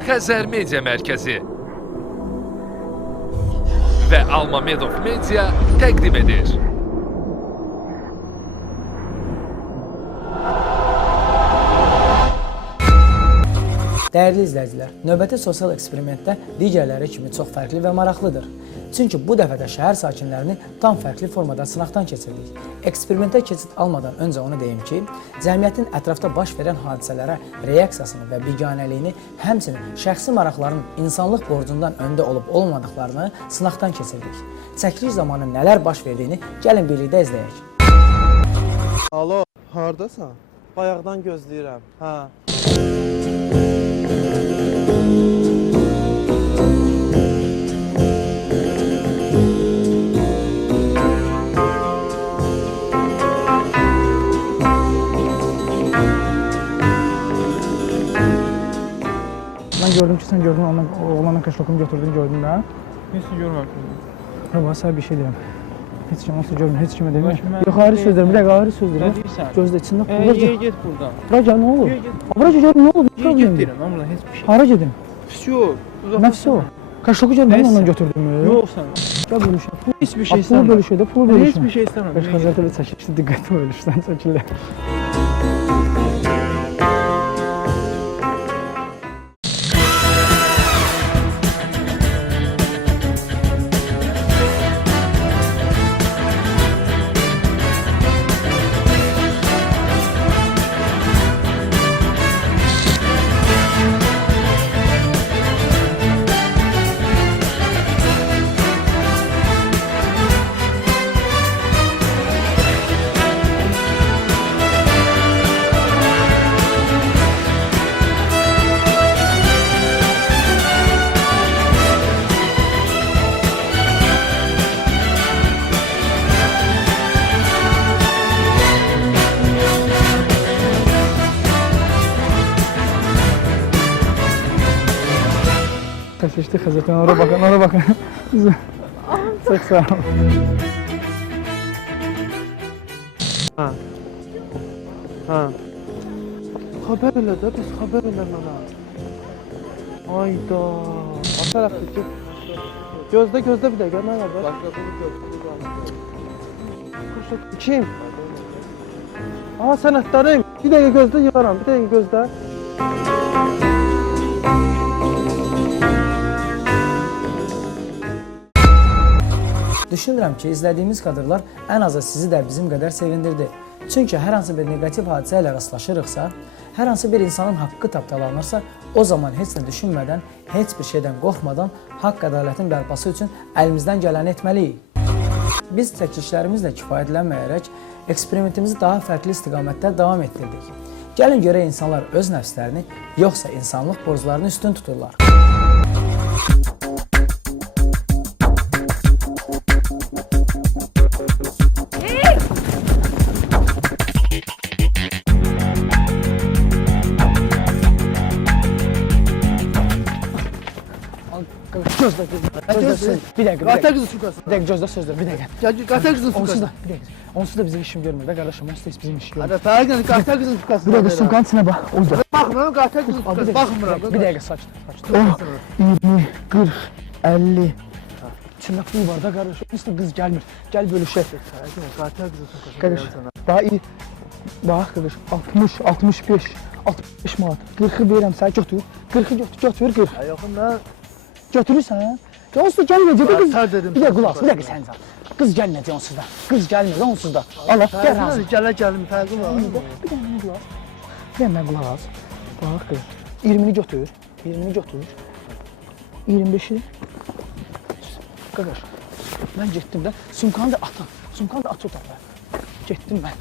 Xəzər Media Mərkəzi və Almamedov Media təqdim edir. Dəyərli izləyicilər, növbəti sosial eksperimentdə digərləri kimi çox fərqli və maraqlıdır. Çünki bu dəfə də şəhər sakinlərini tam fərqli formada sınaqdan keçirdik. Eksperimentə keçid almadan öncə onu deyim ki, cəmiyyətin ətrafda baş verən hadisələrə reaksiyasını və biganəliyini, həmçinin şəxsi maraqlarının insanlıq borcundan öndə olub-olmadıqlarını sınaqdan keçirdik. Çəkiliş zamanı nələr baş verdiyini gəlin birlikdə izləyək. Alo, hardasan? Bayaqdan gözləyirəm. Hə. Mən gördüm ki, sən gördün, oğlanla kaşlokumu götürdün, gördün də. Heç nə görməmişəm. Yox, sənə bir şey deyirəm. Heç kim olsa görmür, heç kimə demir. Yox, ayrı söz deyirəm, bir dəqiqə ayrı söz deyirəm. Nə deyirsən? Gözlə, içində pul var. Get buradan. Bura gəl, nə olur? Bura gəl, nə olur? Get deyirəm, amma heç bir şey. Hara gedim? Yox, Nəfsi o. Kaşloku görmədin, ondan götürdün mü? Yox sən. Gəl bölüşək. Heç bir şey Pulu istəmirəm. bölüşək də, pulu bölüşək. Heç bir şey istəmirəm. Beş xəzərdə bir çəkilişdə diqqətli bölüşsən, çəkillər. Çəkilişdə xəzərdən ora baxın, ora baxın. Çox sağ ol. Hə. Hə. Xəbər elə də, biz xəbər elə mənə. Ayda. O tərəfdə ki. Gözlə bir dəqiqə, nə var? Kim? Aha, sənədlərim. Bir dəqiqə gözlə, yığaram. Bir dəqiqə gözlə. Düşünürəm ki, izlədiyimiz kadrlar ən azı sizi də bizim qədər sevindirdi. Çünki hər hansı bir negativ hadisə ilə rastlaşırıqsa, hər hansı bir insanın haqqı tapdalanırsa, o zaman heç nə düşünmədən, heç bir şeydən qorxmadan haqq ədalətin bərpası üçün əlimizdən gələni etməliyik. Biz çəkilişlərimizlə kifayətlənməyərək eksperimentimizi daha fərqli istiqamətdə davam etdirdik. Gəlin görə insanlar öz nəfslərini, yoxsa insanlıq borclarını üstün tuturlar. Gözlə, bir dəqiqə. Qata qızı sukası. Bir dəqiqə, gözlə sözlər, bir dəqiqə. Qata qızı Onsuz sukası. da, bir dəqiqə. Onsuz da bizim işim görmür də, qardaşım, onsuz da heç bizim iş görmür. Hadi Fərqən qata qızı sukası. Bir dəqiqə, sumkanın içinə bax, orada. Baxmıram, qata qızı sukası. Baxmıram. Bir dəqiqə, saçdır. 20, 40, 50. İçində pul var da, qardaşım, onsuz da qız gəlmir. Gəl bölüşək. Qata qızı sukası. Qardaş, daha iyi. Bax, qardaş, 60, 65, 65 manat. 40-ı verirəm sənə, götür. 40-ı götür, 40. Yoxum mən. Götürürsən? Onsuz da gəlməyəcək də qız. dedim. Bir dəqiqə, qulaq, bir dəqiqə sən can. Qız gəlməyəcək onsuz da. Qız gəlməyəcək onsuz da. Allah, gəl razı. Gəlim, fərqi var. Bir dənə qulaq. Bir dənə qulaq az. Bax, qız. 20-ni götür. 20-ni götür. 25-i. Qardaş, mən getdim də. Sumkanı da atan. Sumkanı da at o tərəfə. Getdim mən.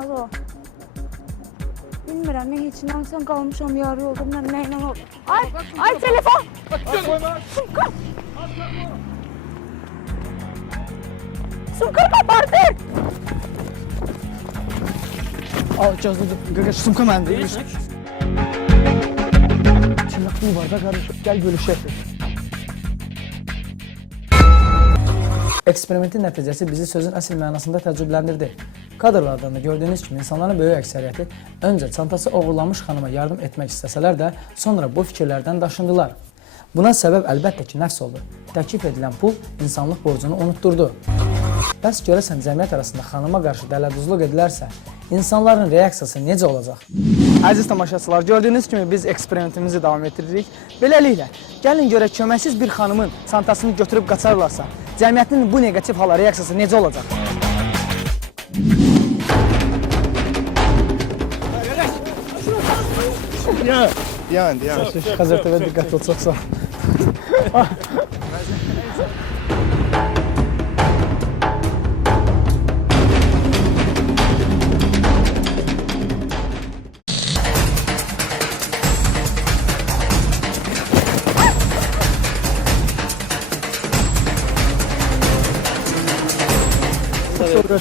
Alo. Bilmirəm, mən heç inansan qalmışam yarı yolda, mən nə ilə oldu. Ay, telefon! Sumka! Sumka kapardı! Al, gözlədim. Qardaş, sumka məndir. Çillaqlı var da qardaş, gəl bölüşək. Eksperimentin nəticəsi bizi sözün əsl mənasında təəccübləndirdi. Kadrlardan da gördüyünüz kimi insanların böyük əksəriyyəti öncə çantası oğurlanmış xanıma yardım etmək istəsələr də sonra bu fikirlərdən daşındılar. Buna səbəb əlbəttə ki, nəfs oldu. Təklif edilən pul insanlıq borcunu unutturdu. Bəs görəsən cəmiyyət arasında xanıma qarşı dələduzluq edilərsə, insanların reaksiyası necə olacaq? Əziz tamaşaçılar, gördüyünüz kimi biz eksperimentimizi davam etdiririk. Beləliklə, gəlin görək köməksiz bir xanımın çantasını götürüb qaçarlarsa, cəmiyyətin bu negativ hala reaksiyası necə olacaq? Yan. Xəzər TV diqqətli ol, çox sağ ol.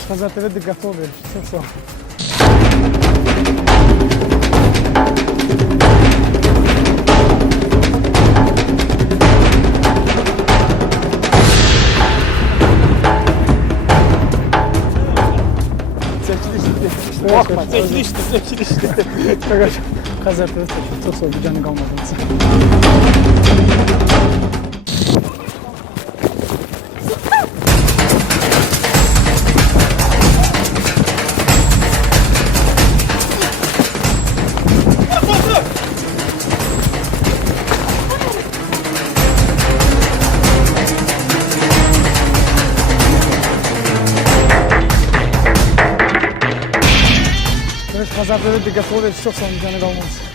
Xəzər TV diqqətli ol verir. Çox sağ ol. Çəkilişdir. Xəzər TV çəkilişdir. Çox sağ ol, gücəni qalmadığınız üçün. Xəzər TV diqqətli ol verir. Çox sağ ol, gücəni qalmadığınız üçün.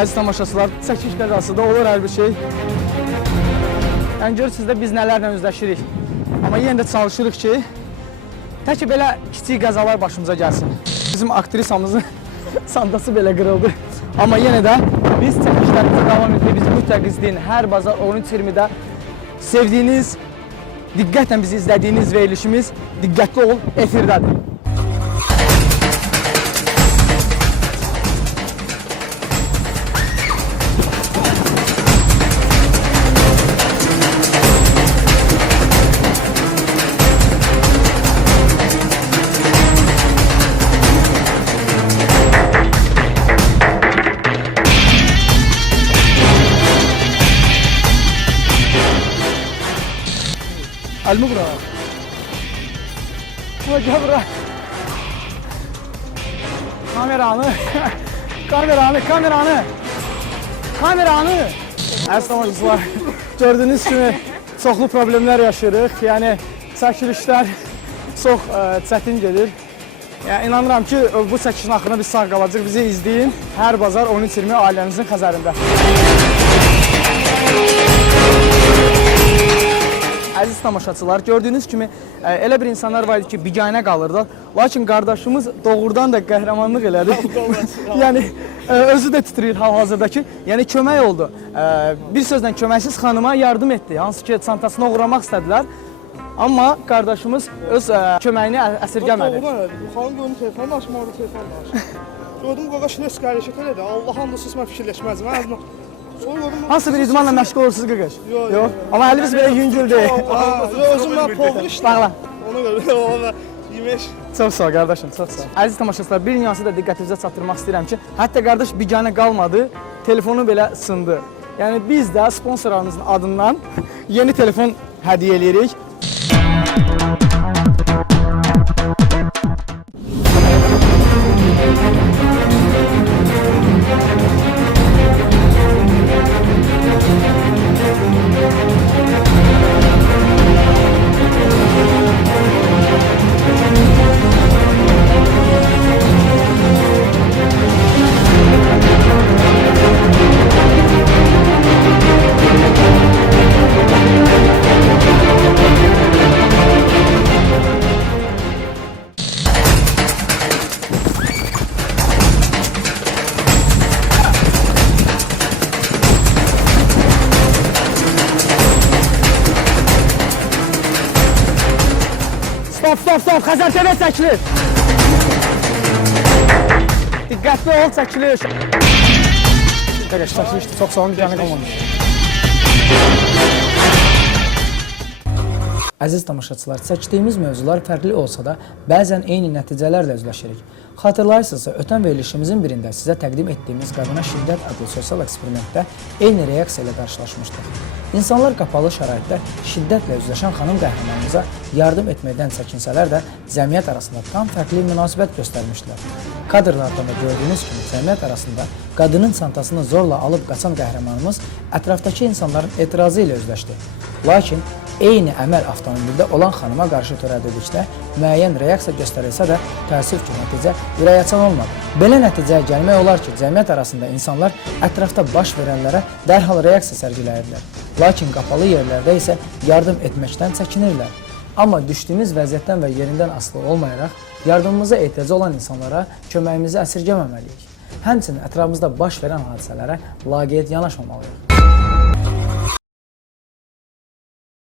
Əziz tamaşaçılar, çəkiliş qəzasında olur hər bir şey. Yəni görürsünüz də biz nələrlə üzləşirik. Amma yenə də çalışırıq ki, tək ki belə kiçik qəzalar başımıza gəlsin. Bizim aktrisamızın çantası belə qırıldı. Amma yenə də biz çəkilişlərimizə davam edirik. Bizi mütləq izləyin. Hər bazar 13:20-də sevdiyiniz, diqqətlə bizi izlədiyiniz verilişimiz Diqqətli ol efirdədir. Əlimi bura. Gəl bura. Kameranı. Əziz tamaşaçılar, gördüyünüz kimi çoxlu problemlər yaşayırıq. Yəni çəkilişlər çox çətin gedir. Yəni inanıram ki, bu çəkilişin axırına biz sağ qalacaq. Bizi izləyin. Hər bazar 13:20 ailənizin Xəzərində. Əziz tamaşaçılar, gördüyünüz kimi elə bir insanlar var idi ki, biganə qalırlar. Lakin qardaşımız doğrudan da qəhrəmanlıq elədi. Yəni özü də titrəyir hal-hazırda ki, yəni kömək oldu. Bir sözlə köməksiz xanıma yardım etdi. Hansı ki, çantasını oğurlamaq istədilər. Amma qardaşımız öz köməyini əsirgəmədi. Xanım gördüm telefonu açma, orada telefonu açma. Gördüm qaqaş nə hərəkət elədi. Allah hamdısız mən fikirləşməzdim. Hansı bir idmanla məşğul olursunuz qaqaş? Yox. Amma əlimiz belə yüngüldür. Özüm mən povlu işləyirəm. Bağla. Ona görə yemək. Çox sağ ol qardaşım, çox sağ ol. Əziz tamaşaçılar, bir nüansı da diqqətinizə çatdırmaq istəyirəm ki, hətta qardaş biganə qalmadı, telefonu belə sındı. Yəni biz də sponsorlarımızın adından yeni telefon hədiyyə edirik. Stop, Xəzər TV çəkilir. Diqqətli ol, çəkilir. Qardaş, çəkilişdir. Çox sağ olun, bir dənə qalmamış. Əziz tamaşaçılar, çəkdiyimiz mövzular fərqli olsa da, bəzən eyni nəticələrlə üzləşirik. Xatırlayırsınızsa, ötən verilişimizin birində sizə təqdim etdiyimiz qadına şiddət adlı sosial eksperimentdə eyni reaksiya ilə qarşılaşmışdıq. İnsanlar qapalı şəraitdə şiddətlə üzləşən xanım qəhrəmanımıza yardım etməkdən çəkinsələr də, cəmiyyət arasında tam fərqli münasibət göstərmişdilər. Kadrlardan da gördüyünüz kimi, cəmiyyət arasında qadının çantasını zorla alıb qaçan qəhrəmanımız ətrafdakı insanların etirazı ilə üzləşdi. Lakin, eyni əməl avtomobildə olan xanıma qarşı törədildikdə müəyyən reaksiya göstərilsə də, təəssüf ki, nəticə ürəkaçan olmadı. Belə nəticəyə gəlmək olar ki, cəmiyyət arasında insanlar ətrafda baş verənlərə dərhal reaksiya sərgiləyirlər. Lakin qapalı yerlərdə isə yardım etməkdən çəkinirlər. Amma düşdüyümüz vəziyyətdən və yerindən asılı olmayaraq, yardımımıza ehtiyacı olan insanlara köməyimizi əsirgəməməliyik. Həmçinin ətrafımızda baş verən hadisələrə laqeyd yanaşmamalıyıq.